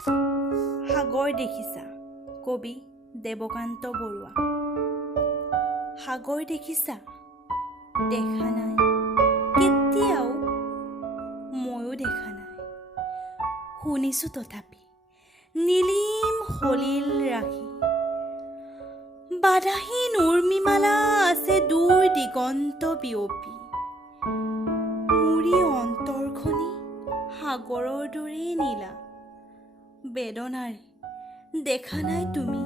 সাগৰ দেখিছা কবি দেৱকান্ত বৰুৱা। সাগৰ দেখিছা? দেখা নাই কেতিয়াও, ময়ো দেখা নাই, শুনিছোঁ তথাপি নীলিম সলিল ৰাখি। বাধাহীন উৰ্মিমালা আছে দূৰ দিগন্ত বিয়পি। মুৰি অন্তৰখনি সাগৰৰ দৰেই নীলা। বেদনাৰে দেখা নাই তুমি,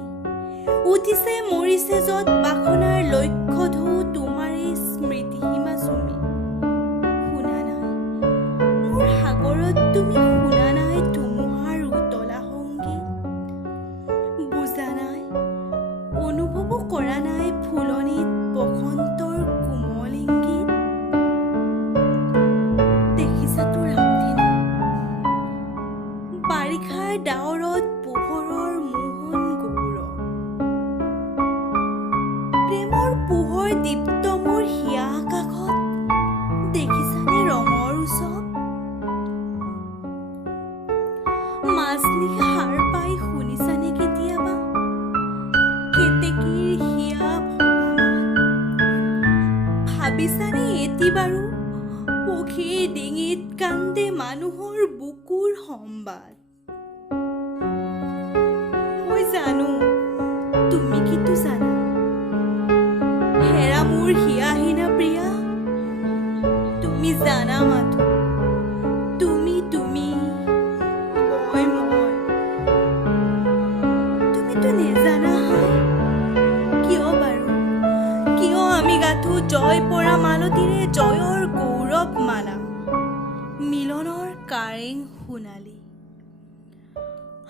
উঠিছে মৰিছে য'ত বাসনাৰ লক্ষ্য ঢৌ তোমাৰেই স্মৃতিসীমা চুমি। শুনা নাই মোৰ সাগৰত তুমি, শুনা নাই ধুমুহাৰ উতলা সংগীত। বুজা নাই, অনুভৱো কৰা নাই ফুলনিত বসন্তৰ কোমল ইংগিত। দেখিছা তোৰ ৰামধেনু, বাৰিষাৰ ডাৱৰত পোহৰৰ মোহন গৌৰৱ। প্ৰেমৰ পোহৰ দীপ্ত মোৰ হিয়া আকাশত, দেখিছানে ৰঙৰ উৎসৱ? মাজনিশা সাৰ পাই শুনিছানে কেতিয়াবা কেতেকীৰ হিয়া ভবামান? ভাবিছানে এটি বাৰু পক্ষীৰ ডিঙিত কান্দে মানুহৰ বুকুৰ সম্বাদ? মই জানো, তুমি কিন্তু জানা, হেৰা মোৰ হিয়াহীনা প্ৰিয়া, তুমি জানা মাথো, তুমি মই তুমিতো নেজানা। কিয় বাৰু, কিয় আমি গাঁঠো জয় পৰা মালতীৰে জয়ৰ গৌৰৱ মালা, মিলনৰ কাৰেং সোণালী।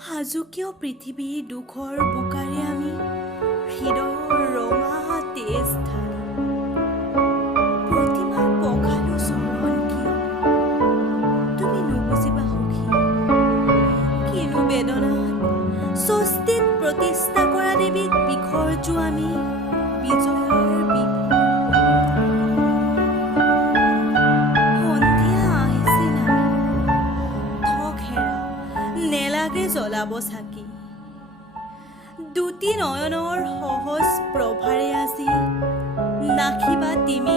সাজু কিয় পৃথিৱীৰ দুখৰ বোকাৰে আমি হৃদয়ৰ ৰঙা তেজ ঢালি। প্ৰতিমাৰ পঘালো চৰণ কিয় তুমি নুবুজিবা সখী? কিনো বেদনাত স্বস্তিত প্ৰতিষ্ঠা কৰা দেৱীক বিসৰ্জো আমি বিজয়ৰ সন্ধিয়া আহিছে নামি, থক হেৰা নেলাগে জ্বলাব চাকি। দুটি নয়নৰ সহজ প্ৰভাৰে আজি নাখিবা তিমি